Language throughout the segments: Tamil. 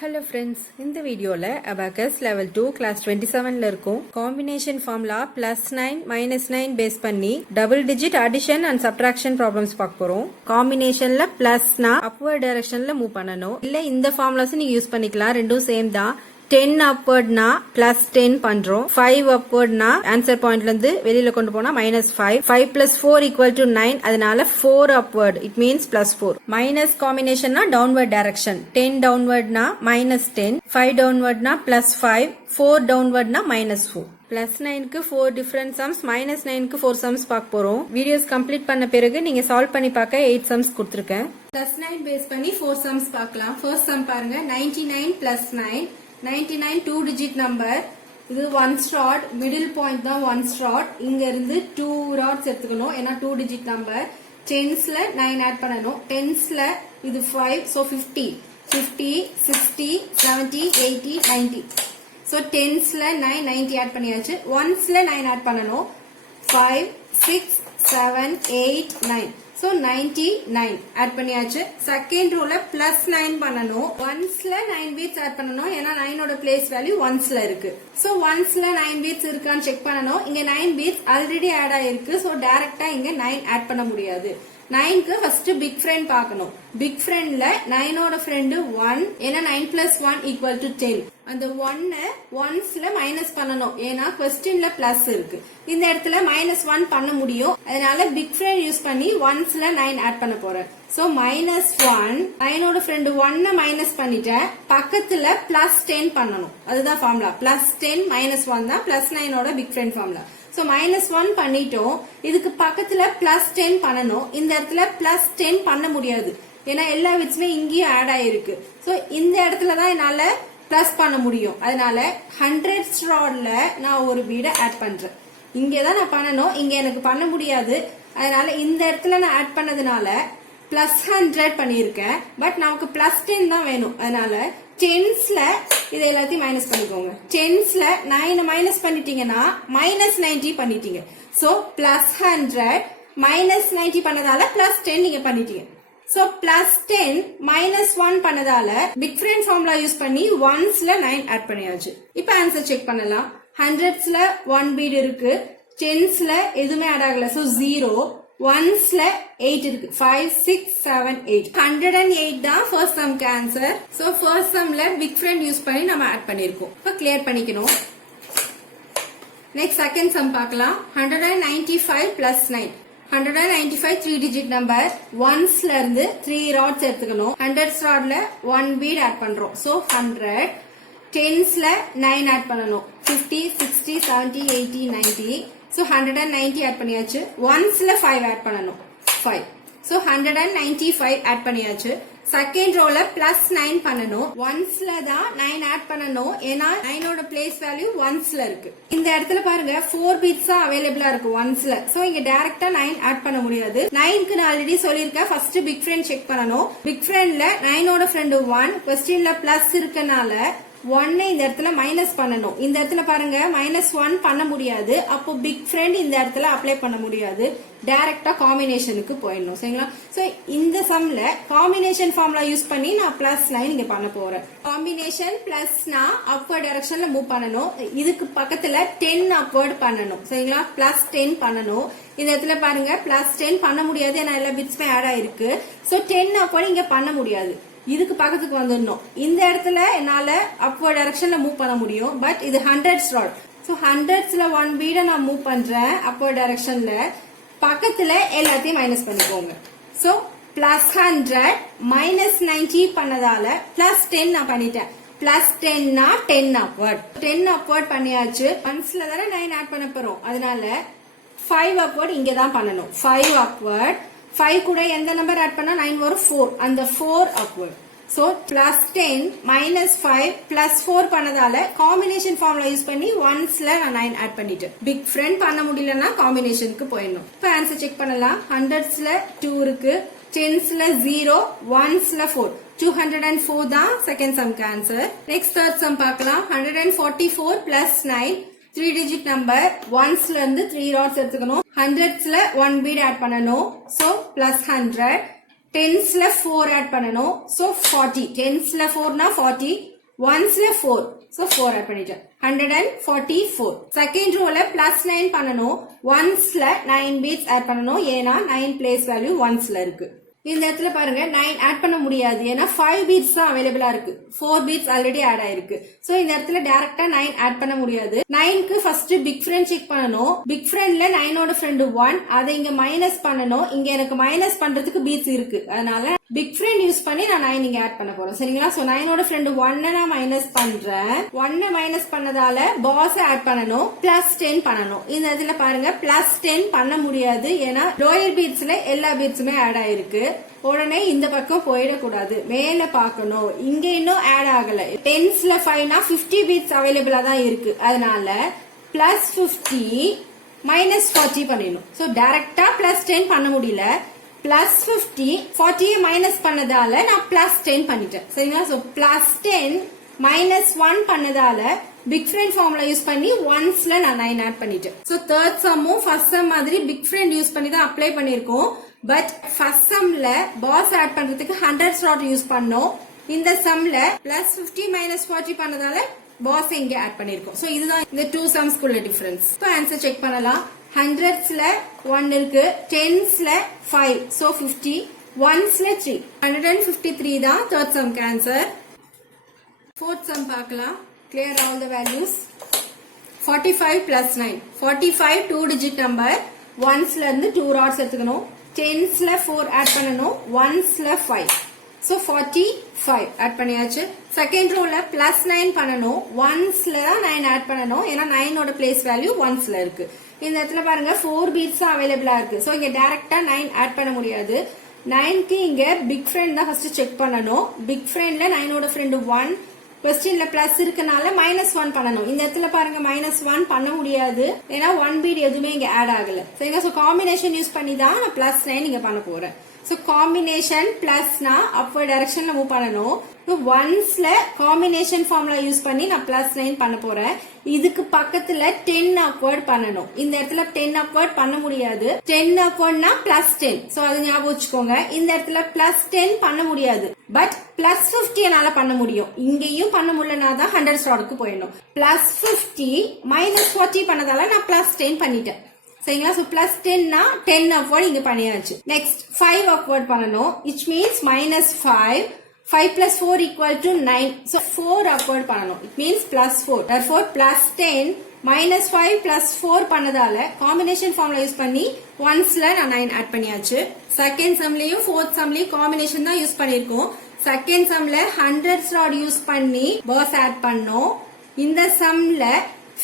Hello friends, in the video Abacus Level 2 class 27 combination formula plus 9 minus 9 base பண்ணி double digit addition and subtraction problems பார்க்க போறோம். combinationல plus na upward directionல move பண்ணனும். இல்ல இந்த formulas நீ யூஸ் பண்ணிக்கலாம், ரெண்டும் சேம் தான். 10 upward na plus 10 பண்றோம். 5 upward na answer pointல இருந்து வெளியில கொண்டு போனா minus 5. 5 plus 4 equal to 9. அதனால 4 upward. It means plus 4. Minus combination na downward direction. 10 downward na minus 10. 5 downward na plus 5. 4 downward na minus 4. plus 9 க்கு 4 different sums, minus 9 க்கு 4 sums பார்க்க போறோம். வீடியோஸ் கம்ப்ளீட் பண்ண பிறகு நீங்க சால்வ் பண்ணி பார்க்க 8 sums கொடுத்திருக்கேன். plus 9 பேஸ் பண்ணி 4 sums பார்க்கலாம். first sum பாருங்க, 99 plus 9. 99 2 digit number. இது 1 rod, middle point தான் 1 rod. இங்க இருந்து 2 rods எடுத்துக்கணும், ஏன்னா 2 digit number. tensல 9 add பண்ணணும். tensல இது 5, so 50. 50, 60, 70, 80, 90. so tensல 9, 90 add பண்ணியாச்சு. onesல 9 add பண்ணணும். 5, 6, 7, 8, 9. so 99 add பண்ணியாச்சு. செகண்ட் ரோல plus 9 பண்ணனும். onesல 9 bits add பண்ணனும், ஏன்னா 9 ஓட place value onesல இருக்கு. so onesல 9 bits இருக்கான்னு செக் பண்ணனும். இங்க 9 bits ஆல்ரெடி ஆட் ஆயிருக்கு, so டைரக்டா இங்க 9 ஆட் பண்ண முடியாது. 9 க்கு ஃபர்ஸ்ட் பிக் ஃப்ரெண்ட் பார்க்கணும். பிக் ஃப்ரெண்ட்ல 9 ஓட ஃப்ரெண்ட் 1, ஏன்னா 9 plus 1 equal to 10. அந்த 1 onesல மைனஸ் பண்ணனும், ஏன்னா क्वेश्चनல பிளஸ் இருக்கு. இந்த இடத்துல -1 பண்ண முடியும், அதனால பிக் ஃப்ரெண்ட் யூஸ் பண்ணி onesல 9 ஆட் பண்ண போறேன். சோ -1 9 ஓட ஃப்ரெண்ட் 1 மைனஸ் பண்ணிட்டேன், பக்கத்துல +10 பண்ணனும். அதுதான் ஃபார்முலா. +10 -1 தான் +9 ஓட பிக் ஃப்ரெண்ட் ஃபார்முலா. சோ -1 பண்ணிட்டோம், இதுக்கு பக்கத்துல +10 பண்ணனும். இந்த இடத்துல +10 பண்ண முடியாது, ஏன்னா எல்லா பிட்ஸுமே இங்கேயும் ஆட் ஆயிருக்கு. சோ இந்த இடத்துல தான் என்னால பிளஸ் பண்ண முடியும். அதனால 100 rodல நான் ஒரு பீட ஆட் பண்றேன். இங்கதான் நான் பண்ணணும், இங்க எனக்கு பண்ண முடியாது. அதனால இந்த இடத்துல நான் ஆட் பண்ணதுனால +100 பண்ணிருக்கேன். பட் நமக்கு +10 தான் வேணும், அதனால டென்ஸ்ல இதை எல்லாத்தையும் மைனஸ் பண்ணிக்கோங்க. டென்ஸ்ல 9 மைனஸ் பண்ணிட்டீங்கன்னா -90 பண்ணிட்டீங்க. சோ +100 -90 பண்ணதால +10 நீங்க பண்ணிட்டீங்க. சோ +10 -1 பண்ணதால பிக் ஃப்ரெண்ட் ஃபார்முலா யூஸ் பண்ணி onesல 9 ஆட் பண்ணியாச்சு. இப்ப ஆன்சர் செக் பண்ணலாம். 100ஸ்ல 1 பீட் இருக்கு, டென்ஸ்ல எதுவுமே ஆட் ஆகல, சோ 0. onesல 8 இருக்கு, 5, 6, 7, 8. 108 தான் ஃபர்ஸ்ட் சம்க்கு ஆன்சர். சோ ஃபர்ஸ்ட் சம்ல பிக் ஃப்ரெண்ட் யூஸ் பண்ணி நம்ம ஆட் பண்ணிருக்கோம். இப்ப கிளியர் பண்ணிக்கணும். நெக்ஸ்ட் செகண்ட் சம் பார்க்கலாம். 195 plus 9. 195 3 digit number. onesல இருந்து 3 rods எடுத்துக்கணும். 100 rodல 1 bead ஆட் பண்றோம். சோ 100. tensல 9 ஆட் பண்ணணும். 50, 60, 70, 80, 90. சோ 190 ஆட் பண்ணியாச்சு. onesல 5 ஆட் பண்ணணும். 5. சோ 195 ஆட் பண்ணியாச்சு. செகண்ட் ரோல +9 பண்ணணும். onesல தான் 9 ஆட் பண்ணணும், ஏன்னா 9 ஓட பிளேஸ் வேல்யூ onesல இருக்கு. இந்த இடத்துல பாருங்க 4 பீட்ஸ் தான் அவைலபிளா இருக்கு onesல. சோ இங்க டைரக்டா 9 ஆட் பண்ண முடியாது. 9க்கு நான் ஆல்ரெடி சொல்லிருக்கேன், ஃபர்ஸ்ட் பிக் ஃப்ரெண்ட் செக் பண்ணணும். பிக் ஃப்ரெண்ட்ல 9 ஓட ஃப்ரெண்ட் 1, क्वेश्चनல பிளஸ் இருக்கனால 1 இந்த இடத்துல மைனஸ் பண்ணணும். இந்த இடத்துல பாருங்க -1 பண்ண முடியாது, அப்போ பிக் ஃப்ரெண்ட் இந்த இடத்துல அப்ளை பண்ண முடியாது, டைரக்டா காம்பினேஷனுக்கு போயிடணும். சரிங்களா? சோ இந்த சம்ல காம்பினேஷன் ஃபார்முலா யூஸ் பண்ணி நான் +9 இங்க பண்ண போறேன். காம்பினேஷன் பிளஸ்னா அப்வர்ட் டைரக்ஷன்ல மூவ் பண்ணணும். இதுக்கு பக்கத்துல 10 அப்வர்ட் பண்ணணும். சரிங்களா? +10 பண்ணணும். இந்த இடத்துல பாருங்க +10 பண்ண முடியாது, ஏன்னா எல்லா பிட்ஸ்மே ஆட் ஆயிருக்கு. சோ 10 அப்வர்ட் இங்க பண்ண முடியாது, இதுக்கு பக்கத்துக்கு வந்துடணும். இந்த இடத்துல என்னால அப்வர்ட் டைரக்ஷன்ல மூவ் பண்ண முடியும், பட் இது 100 rod. சோ 100ஸ்ல 1 பீட நான் மூவ் பண்றேன் அப்வர்ட் டைரக்ஷன்ல. பக்கத்துல எல்லாத்தையும் மைனஸ் பண்ணிக்கோங்க. சோ +100 -90 பண்ணதால +10 நான் பண்ணிட்டேன். +10 னா 10 அப்வர்ட். 10 அப்வர்ட் பண்ணியாச்சு. onesல தானே 9 ஆட் பண்ண போறோம், அதனால 5 அப்வர்ட் இங்க தான் பண்ணணும். 5 அப்வர்ட். 5 கூட எந்த நம்பர் ஆட் பண்ணா 9 வரும்? 4. அந்த 4 அப்வர்ட். சோ +10 -5 +4 பண்ணதால காம்பினேஷன் ஃபார்முலா யூஸ் பண்ணி onesல நான் 9 ஆட் பண்ணிட்டேன். பிக் ஃப்ரெண்ட் பண்ண முடியலன்னா காம்பினேஷனுக்கு போயிடணும். இப்ப ஆன்சர் செக் பண்ணலாம். 100ஸ்ல 2 இருக்கு, tensல 0, onesல 4. 204 தான் செகண்ட் சம்க்கு ஆன்சர். நெக்ஸ்ட் தேர்ட் சம் பார்க்கலாம். 144 plus 9. 3 digit number. onesல இருந்து 3 rods எடுத்துக்கணும். 100ஸ்ல 1 bead ஆட் பண்ணணும். சோ +100. டென்ஸ்ல 4 ஆட் பண்ணணும். So 40. டென்ஸ்ல 4னா 40. ஒன்ஸ்ல 4. So 4 ஆட் பண்ணிட்டேன். 144. செகண்ட் ரோல +9 பண்ணணும். ஒன்ஸ்ல 9 பீட்ஸ் ஆட் பண்ணணும். ஏன்னா 9 பிளேஸ் வேல்யூ ஒன்ஸ்ல இருக்கு. இந்த இடத்துல பாருங்க 9 ஆட் பண்ண முடியாது. ஏன்னா 5 பீட்ஸ் தான் அவைலபிளா இருக்கு. 4 பீட்ஸ் ஆல்ரெடி ஆட் ஆயிருக்கு. சோ இந்த இடத்துல டைரக்டா 9 ஆட் பண்ண முடியாது. 9க்கு ஃபர்ஸ்ட் பிக் ஃப்ரெண்ட் செக் பண்ணணும். பிக் ஃப்ரெண்ட்ல 9ஓட ஃப்ரெண்ட் 1. அதை இங்க மைனஸ் பண்ணணும். இங்க எனக்கு மைனஸ் பண்றதுக்கு பீட்ஸ் இருக்கு. அதனால பிக் ஃப்ரெண்ட் யூஸ் பண்ணி நான் 9 இங்க ஆட் பண்ண போறேன். சரிங்களா? சோ 9ஓட ஃப்ரெண்ட் 1 நான் மைனஸ் பண்றேன். 1 மைனஸ் பண்ணதால பாஸ் ஆட் பண்ணணும். +10 பண்ணணும். இந்த இடத்துல பாருங்க +10 பண்ண முடியாது. ஏன்னா லோயர் பீட்ஸ்ல எல்லா பீட்ஸுமே ஆட் ஆயிருக்கு. உடனே இந்த பக்கம் போயிடக்கூடாது. மேல பாக்கணும். இங்க இன்னும் ஆட் ஆகல. டென்ஸ்ல 5னா 50 பீட்ஸ் அவைலபிளா தான் இருக்கு. அதனால +50 -40 பண்ணிடணும். சோ டைரக்டா +10 பண்ண முடியல. +50 40 மைனஸ் பண்ணதால நான் +10 பண்ணிட்டேன். சரிங்களா? சோ +10 -1 பண்ணதால பிக் ஃப்ரெண்ட் ஃபார்முலா யூஸ் பண்ணி ஒன்ஸ்ல நான் 9 ஆட் பண்ணிட்டேன். சோ தேர்ட் சம்மும் ஃபர்ஸ்ட் சம் மாதிரி பிக் ஃப்ரெண்ட் யூஸ் பண்ணி தான் அப்ளை பண்ணிருக்கோம். பட் ஃபர்ஸ்ட் சம்ல பாஸ் ஆட் பண்றதுக்கு 100 ஸ்லாட் யூஸ் பண்ணோம். இந்த சம்ல +50 -40 பண்ணதால பாஸ் இங்க ஆட் பண்ணிருக்கோம். சோ இதுதான் இந்த 2 சம்ஸ்க்குள்ள டிஃபரன்ஸ். இப்போ ஆன்சர் செக் பண்ணலாம். 100ஸ்ல 1 இருக்கு. 10ஸ்ல 5. சோ 50. ஒன்ஸ்ல 3. 153 தான் தேர்ட் சம்க்கு ஆன்சர். ஃபோர்த் சம் பார்க்கலாம். Clear all the values. 45 + 9. 45 2 digit number. ஒன்ஸ்ல இருந்து 2 ராட்ஸ் எடுத்துக்கணும். 10ஸ்ல 4 ஆட் பண்ணணும். ஒன்ஸ்ல 5. So 45 ஆட் பண்ணியாச்சு. செகண்ட் ரோல +9 பண்ணணும். ஒன்ஸ்ல 9 ஆட் பண்ணணும். ஏன்னா 9ஓட பிளேஸ் வேல்யூ ஒன்ஸ்ல இருக்கு. இந்த இடத்துல பாருங்க 4 பீட்ஸ் தான் அவைலபிளா இருக்கு. சோ இங்க டைரக்டா 9 ஆட் பண்ண முடியாது. 9க்கு இங்க பிக் ஃப்ரெண்ட் தான் ஃபர்ஸ்ட் செக் பண்ணணும். பிக் ஃப்ரெண்ட்ல 9ஓட ஃப்ரெண்ட் 1. கொஸ்டின்ல பிளஸ் இருக்கனால -1 பண்ணணும். இந்த இடத்துல பாருங்க -1 பண்ண முடியாது. ஏன்னா 1 பீட் எதுவுமே இங்க ஆட் ஆகல. சரிங்களா? சோ காம்பினேஷன் யூஸ் பண்ணி தான் நான் +9 இங்க பண்ண போறேன். சோ காம்பினேஷன் பிளஸ்னா அப்வர்ட் டைரக்ஷன்ல மூவ் பண்ணணும். ஒன்ஸ்ல காம்பினேஷன் ஃபார்முலா யூஸ் பண்ணி நான் +9 பண்ண போறேன். இதுக்கு பக்கத்துல 10 அப்வர்ட் பண்ணணும். இந்த இடத்துல 10 அப்வர்ட் பண்ண முடியாது. 10 அப்வர்ட்னா +10. சோ அது ஞாபகம் வச்சுக்கோங்க. இந்த இடத்துல +10 பண்ண முடியாது. பட் +50 என்னால பண்ண முடியும். இங்கேயும் பண்ண முடியலனா தான் 100 ஸ்லாட்க்கு போயிடணும். +50 -40 பண்ணதால நான் +10 பண்ணிட்டேன். சரிங்களா? சோ +10னா 10 அப்வர்ட் இங்க பண்ணியாச்சு. நெக்ஸ்ட் 5 அப்வர்ட் பண்ணணும். which means -5. 5 + 4 = 9. So 4 upward பண்ணணும். It means +4. Therefore +10 -5 + 4 பண்ணதால combination formula use பண்ணி ஒன்ஸ்ல நான் 9 ஆட் பண்ணியாச்சு. செகண்ட் சம்லயும் ஃபோர்த் சம்லயும் காம்பினேஷன் தான் யூஸ் பண்ணிருக்கோம். செகண்ட் சம்ல 100 ஸ்லாட் யூஸ் பண்ணி பாஸ் ஆட் பண்ணோம். இந்த சம்ல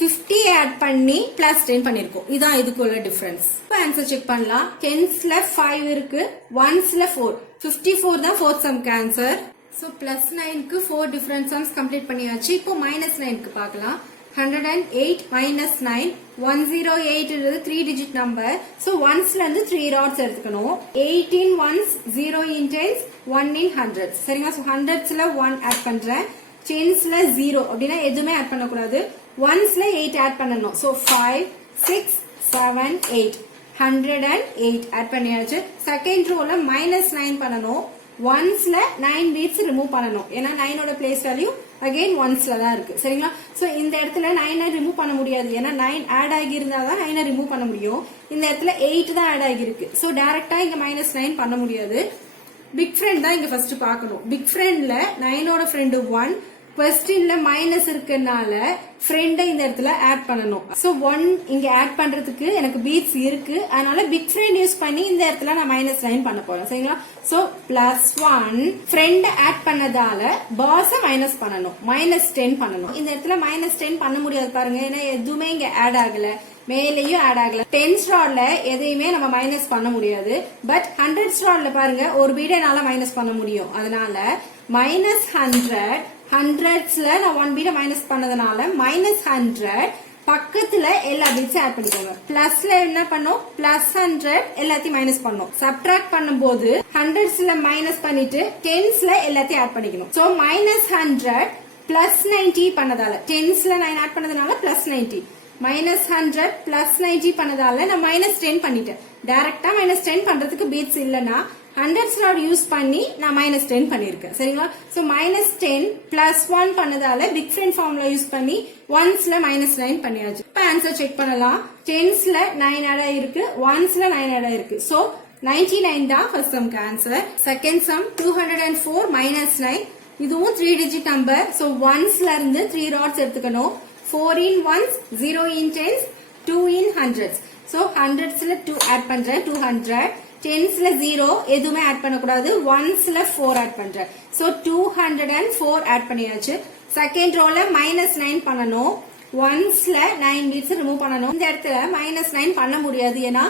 50 ஆட் பண்ணி +10 பண்ணிருக்கோம். இதான் இதுக்குள்ள டிஃபரன்ஸ். இப்போ ஆன்சர் செக் பண்ணலாம். 10ஸ்ல 5 இருக்கு. ஒன்ஸ்ல 4. 54 தான் ஃபோர்த் சம்க்கு ஆன்சர். சோ +9க்கு 4 டிஃபரண்ட் சம்ஸ் கம்ப்ளீட் பண்ணியாச்சு. இப்போ -9க்கு பார்க்கலாம். 108 - 9. 108 ன்றது 3 டிஜிட் நம்பர். சோ ஒன்ஸ்ல இருந்து 3 ராட்ஸ் எடுத்துக்கணும். 18 once 0 in tens 1 in hundreds. சரிங்களா? சோ ஹண்ட்ரட்ஸ்ல 1 ஆட் பண்றேன். டென்ஸ்ல 0 அப்படின்னா எதுவுமே ஆட் பண்ணக்கூடாது. ஒன்ஸ்ல 8 ஆட் பண்ணணும். சோ 5 6 7 8. 108 ஆட் பண்ணியாச்சு. செகண்ட் ரோல -9 பண்ணணும். ஒன்ஸ்ல 9 பீட்ஸ் ரிமூவ் பண்ணணும். ஏன்னா 9ஓட பிளேஸ் வேல்யூ அகைன் ஒன்ஸ்ல தான் இருக்கு. சரிங்களா? சோ இந்த இடத்துல 9 ரிமூவ் பண்ண முடியாது. ஏன்னா 9 ஆட் ஆகி இருந்தாதான் 9 ரிமூவ் பண்ண முடியும். இந்த இடத்துல 8 தான் ஆட் ஆகிருக்கு. சோ டைரக்டா இங்க -9 பண்ண முடியாது. பிக் ஃப்ரெண்ட் தான் இங்க ஃபர்ஸ்ட் பார்க்கணும். பிக் ஃப்ரெண்ட்ல 9ஓட ஃப்ரெண்ட் 1. கொஸ்டின்ல மைனஸ் இருக்கனால ஃப்ரெண்டை இந்த இடத்துல ஆட் பண்ணணும். சோ 1 இங்க ஆட் பண்றதுக்கு எனக்கு பீட்ஸ் இருக்கு. அதனால பிக் ஃப்ரெண்ட் யூஸ் பண்ணி இந்த இடத்துல நான் -9 பண்ண போறேன். சரிங்களா? சோ +1 ஃப்ரெண்ட் ஆட் பண்ணதால பாஸ மைனஸ் பண்ணணும். -10 பண்ணணும். இந்த இடத்துல -10 பண்ண முடியாது பாருங்க. ஏன்னா எதுவுமே இங்க ஆட் ஆகல. மேலேயும் ஆட் ஆகல. 10 ஸ்லாட்ல எதையுமே நம்ம மைனஸ் பண்ண முடியாது. பட் 100 ஸ்லாட்ல பாருங்க ஒரு பீட என்னால மைனஸ் பண்ண முடியும். அதனால -100 ஹண்ட்ரட்ஸ்ல நான் 1 பீட மைனஸ் பண்ணதுனால -100 பக்கத்துல எல்லா பீட்ஸும் ஆட் பண்ணிக்கோங்க. பிளஸ்ல என்ன பண்ணும்? +100 எல்லாத்தையும் மைனஸ் பண்ணும். சப்ட்ராக்ட் பண்ணும்போது ஹண்ட்ரட்ஸ்ல மைனஸ் பண்ணிட்டு டென்ஸ்ல எல்லாத்தையும் ஆட் பண்ணிக்கணும். சோ -100 +90 பண்ணதால டென்ஸ்ல 9 ஆட் பண்ணதுனால +90. -100 +90 பண்ணதால நான் -10 பண்ணிட்டேன். டைரக்டா -10 பண்றதுக்கு பீட்ஸ் இல்லனா ஹண்ட்ரட்ஸ் ராட் யூஸ் பண்ணி நான் -10 பண்ணிருக்கேன் சரிங்களா. சோ -10 +1 பண்ணதால பிக் ஃப்ரெண்ட் ஃபார்முலா யூஸ் பண்ணி ஒன்ஸ்ல -9 பண்ணியாச்சு. இப்ப ஆன்சர் செக் பண்ணலாம். டென்ஸ்ல 9 ஆட் ஆயிருக்கு, ஒன்ஸ்ல 9 ஆட் ஆயிருக்கு. சோ 99 தான் ஃபர்ஸ்ட் சம்க்கு ஆன்சர். Second sum 204 -9. இதுவும் 3 டிஜிட் நம்பர். சோ ஒன்ஸ்ல இருந்து 3 ராட்ஸ் எடுத்துக்கணும். 4 in ones, 0 in tens, 2 in hundreds. So hundredsல 2 add பண்றேன் 200. டென்ஸ்ல 0 எதுவுமே ஆட் பண்ணக்கூடாது. ஒன்ஸ்ல 4 ஆட் பண்றேன். சோ 204 ஆட் பண்ணியாச்சு. செகண்ட் ரோல -9 பண்ணணும். ஒன்ஸ்ல 9 பீட்ஸ் ரிமூவ் பண்ணணும். இந்த இடத்துல -9 பண்ண முடியாது, ஏன்னா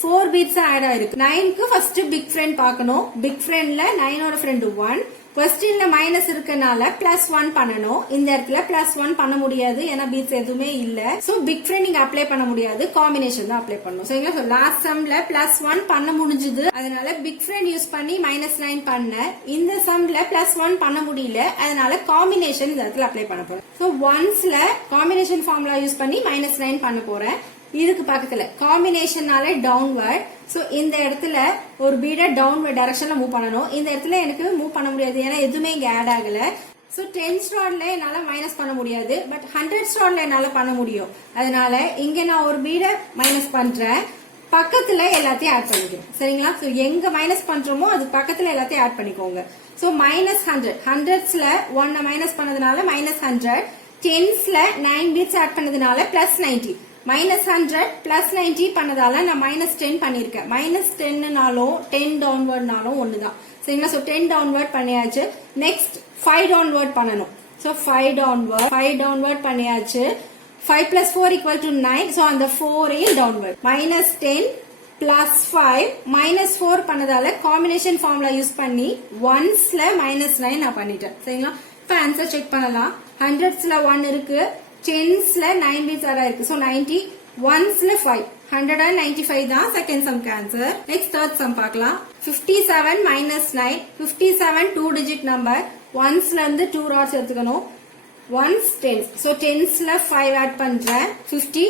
4 பீட்ஸ் ஆட் ஆயிருக்கு. 9க்கு ஃபர்ஸ்ட் பிக் ஃப்ரெண்ட் பார்க்கணும். பிக் ஃப்ரெண்ட்ல 9ஓட ஃப்ரெண்ட் 1. क्वेश्चनல மைனஸ் இருக்கனால +1 பண்ணணும். இந்த இடத்துல +1 பண்ண முடியாது, ஏன்னா பீட்ஸ் எதுவுமே இல்ல. சோ பிக் ஃப்ரெண்ட் இங்க அப்ளை பண்ண முடியாது, காம்பினேஷன் தான் அப்ளை பண்ணணும். சரிங்களா. சோ லாஸ்ட் சம்ல +1 பண்ண முடிஞ்சது, அதனால பிக் ஃப்ரெண்ட் யூஸ் பண்ணி -9 பண்ண. இந்த சம்ல +1 பண்ண முடியல, அதனால காம்பினேஷன் இந்த இடத்துல அப்ளை பண்ண போறேன். சோ ஒன்ஸ்ல காம்பினேஷன் ஃபார்முலா யூஸ் பண்ணி -9 பண்ண போறேன். இதுக்கு பக்கத்துல காம்பினேஷனால டவுன்வர்ட். சோ இந்த இடத்துல ஒரு பீட டவுன்வர்ட் டைரக்ஷன்ல மூவ் பண்ணணும். இந்த இடத்துல எனக்கு மூவ் பண்ண முடியாது, ஏன்னா எதுவுமே இங்க ஆட் ஆகல. சோ 10s ராட்ல என்னால மைனஸ் பண்ண முடியாது, பட் 100s ராட்ல என்னால பண்ண முடியும். அதனால இங்க நான் ஒரு பீட மைனஸ் பண்றேன், பக்கத்துல எல்லாத்தையும் ஆட் பண்ணிக்கிறேன். சரிங்களா. சோ எங்க மைனஸ் பண்றோமோ அது பக்கத்துல எல்லாத்தையும் ஆட் பண்ணிக்கோங்க. சோ -100, ஹண்ட்ரட்ஸ்ல 1 மைனஸ் பண்ணதுனால -100. டென்ஸ்ல 9 பீட்ஸ் ஆட் பண்ணதுனால +90. -100 +90 பண்ணதால நான் -10 பண்ணிருக்கேன். -10னாலும் 10 டவுன்வர்ட்னாலும் ஒண்ணுதான். சரிங்களா. சோ 10 டவுன்வர்ட் பண்ணியாச்சு. நெக்ஸ்ட் 5 டவுன்வர்ட் பண்ணணும். சோ 5 டவுன்வர்ட் பண்ணியாச்சு. 5 + 4 = 9. சோ அந்த 4 டவுன்வர்ட். -10 +5 -4 பண்ணதால காம்பினேஷன் ஃபார்முலா யூஸ் பண்ணி ஒன்ஸ்ல -9 நான் பண்ணிட்டேன். சரிங்களா. இப்ப ஆன்சர் செக் பண்ணலாம். ஹண்ட்ரட்ஸ்ல 1 இருக்கு, டென்ஸ்ல 9 பீட்ஸ் ஆட் ஆயிருக்கு. சோ 90. ஒன்ஸ்ல 5, 195 தான் செகண்ட் சம்க்கு ஆன்சர். நெக்ஸ்ட் தேர்ட் சம் பார்க்கலாம். 57 -9. 57 2 டிஜிட் நம்பர். ஒன்ஸ்ல இருந்து 2 ராட்ஸ் எடுத்துக்கணும். ஒன்ஸ் 10. சோ டென்ஸ்ல 5 ஆட் பண்றேன். 50.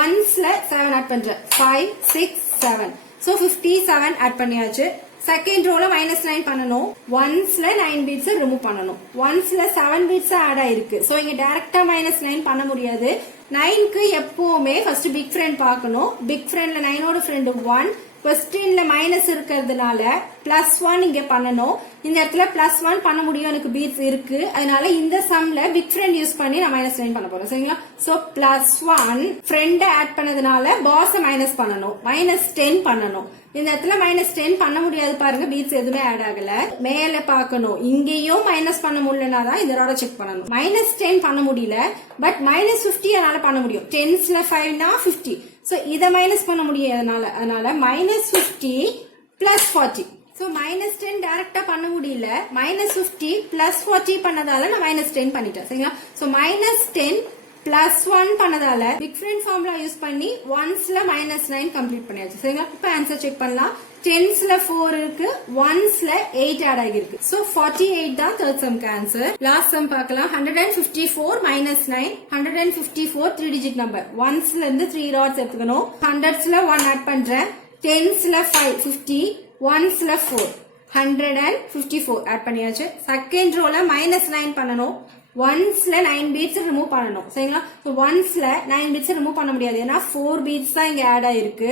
ஒன்ஸ்ல 7 ஆட் பண்றேன். 5 6 7. சோ 57 ஆட் பண்ணியாச்சு. செகண்ட் ரோல -9 பண்ணணும். ஒன்ஸ்ல 9 பீட்ஸ் ரிமூவ் பண்ணணும். ஒன்ஸ்ல 7 பீட்ஸ் ஆட் ஆயிருக்கு. சோ இங்க டைரக்டா -9 பண்ண முடியாது. 9க்கு எப்பவுமே ஃபர்ஸ்ட் பிக் ஃப்ரெண்ட் பார்க்கணும். பிக் ஃப்ரெண்ட்ல 9ஓட ஃப்ரெண்ட் 1. क्वेश्चनல மைனஸ் இருக்கிறதுனால +1 இங்க பண்ணணும். இந்த இடத்துல +1 பண்ண முடியும், எனக்கு பீட்ஸ் இருக்கு. அதனால இந்த சம்ல பிக் ஃப்ரெண்ட் யூஸ் பண்ணி நான் -9 பண்ண போறேன். சரிங்களா. சோ +1 ஃப்ரெண்ட் ஆட் பண்ணதுனால பாஸ் மைனஸ் பண்ணணும். -10 பண்ணணும். இந்த இடத்துல -10 பண்ண முடியாது, பாருங்க பீட்ஸ் எதுவுமே ஆட் ஆகல. மேல பாக்கணும், இங்கேயும் மைனஸ் பண்ண முடியலனா தான் இதோட செக் பண்ணணும். -10 பண்ண முடியல, பட் -50 என்னால பண்ண முடியும். டென்ஸ்ல 5னா 50. சோ இத மைனஸ் பண்ண முடியாதனால அதனால -50 +40. சோ -10 டைரக்டா பண்ண முடியல, -50 +40 பண்ணதால நான் -10 பண்ணிட்டேன். சரிங்களா. சோ -10 +1 பண்ணதால பிக் ஃப்ரெண்ட் ஃபார்முலா யூஸ் பண்ணி ஒன்ஸ்ல -9 கம்ப்ளீட் பண்ணியாச்சு. சரிங்களா. இப்ப ஆன்சர் செக் பண்ணலாம். டென்ஸ்ல 4 இருக்கு, ஒன்ஸ்ல 8 ஆட் ஆகிருக்கு. சோ 48 தான் தேர்ட் சம்க்கு ஆன்சர். லாஸ்ட் சம் பார்க்கலாம். 154 -9. 154 3 டிஜிட் நம்பர். ஒன்ஸ்ல இருந்து 3 ராட்ஸ் எடுத்துக்கணும். ஹண்ட்ரட்ஸ்ல 1 ஆட் பண்றேன். டென்ஸ்ல 5 50. ஒன்ஸ்ல 4 154 ஆட் பண்ணியாச்சு. செகண்ட் ரோல -9 பண்ணணும். ஒன்ஸ்ல 9 பீட்ஸ் ரிமூவ் பண்ணணும். சரிங்களா. ஒன்ஸ்ல 9 பீட்ஸ் ரிமூவ் பண்ண முடியாது, ஏன்னா 4 பீட்ஸ் தான் இங்க ஆட் ஆயிருக்கு.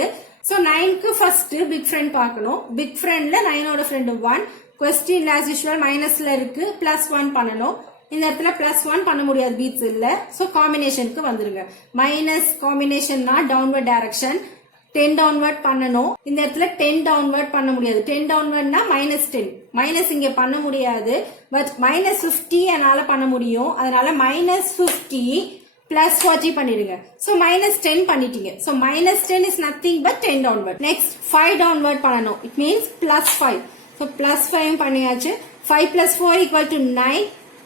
சோ 9க்கு ஃபர்ஸ்ட் பிக் ஃப்ரெண்ட் பார்க்கணும். பிக் ஃப்ரெண்ட்ல 9ஓட ஃப்ரெண்ட் 1. क्वेश्चन as usual மைனஸ்ல இருக்கு, +1 பண்ணணும். இந்த இடத்துல +1 பண்ண முடியாது, பீட்ஸ் இல்ல. சோ காம்பினேஷனுக்கு வந்துருங்க. மைனஸ் காம்பினேஷன்னா டவுன்வர்ட் டைரக்ஷன். 10 டவுன்வர்ட் பண்ணணும். இந்த இடத்துல 10 டவுன்வர்ட் பண்ண முடியாது. 10 டவுன்வர்ட்னா -10. மைனஸ் இங்க பண்ண முடியாது, பட் -50 என்னால பண்ண முடியும். அதனால -50 +40 பண்ணிடுங்க. சோ -10 பண்ணிட்டீங்க. So -10 is nothing but 10 downward. Next 5 downward பண்ணணும். It means +5. So +5 பண்ணியாச்சு. 5 + 4 = 9.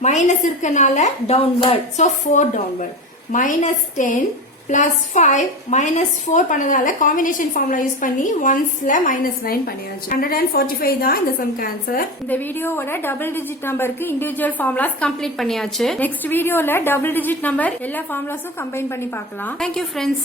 மைனஸ் இருக்கனால downward. So 4 downward. -10 +5 -4 பண்ணதால காம்பினேஷன் ஃபார்முலா யூஸ் பண்ணி ஒன்ஸ்ல -9 பண்ணியாச்சு. 145 தான் இந்த சம்க்கு ஆன்சர். இந்த வீடியோவோட டபுள் டிஜிட் நம்பருக்கு இண்டிவிஜுவல் ஃபார்முலாஸ் கம்ப்ளீட் பண்ணியாச்சு. நெக்ஸ்ட் வீடியோல டபுள் டிஜிட் நம்பர் எல்லா ஃபார்முலாஸும் கம்பைன் பண்ணி பார்க்கலாம். Thank you friends.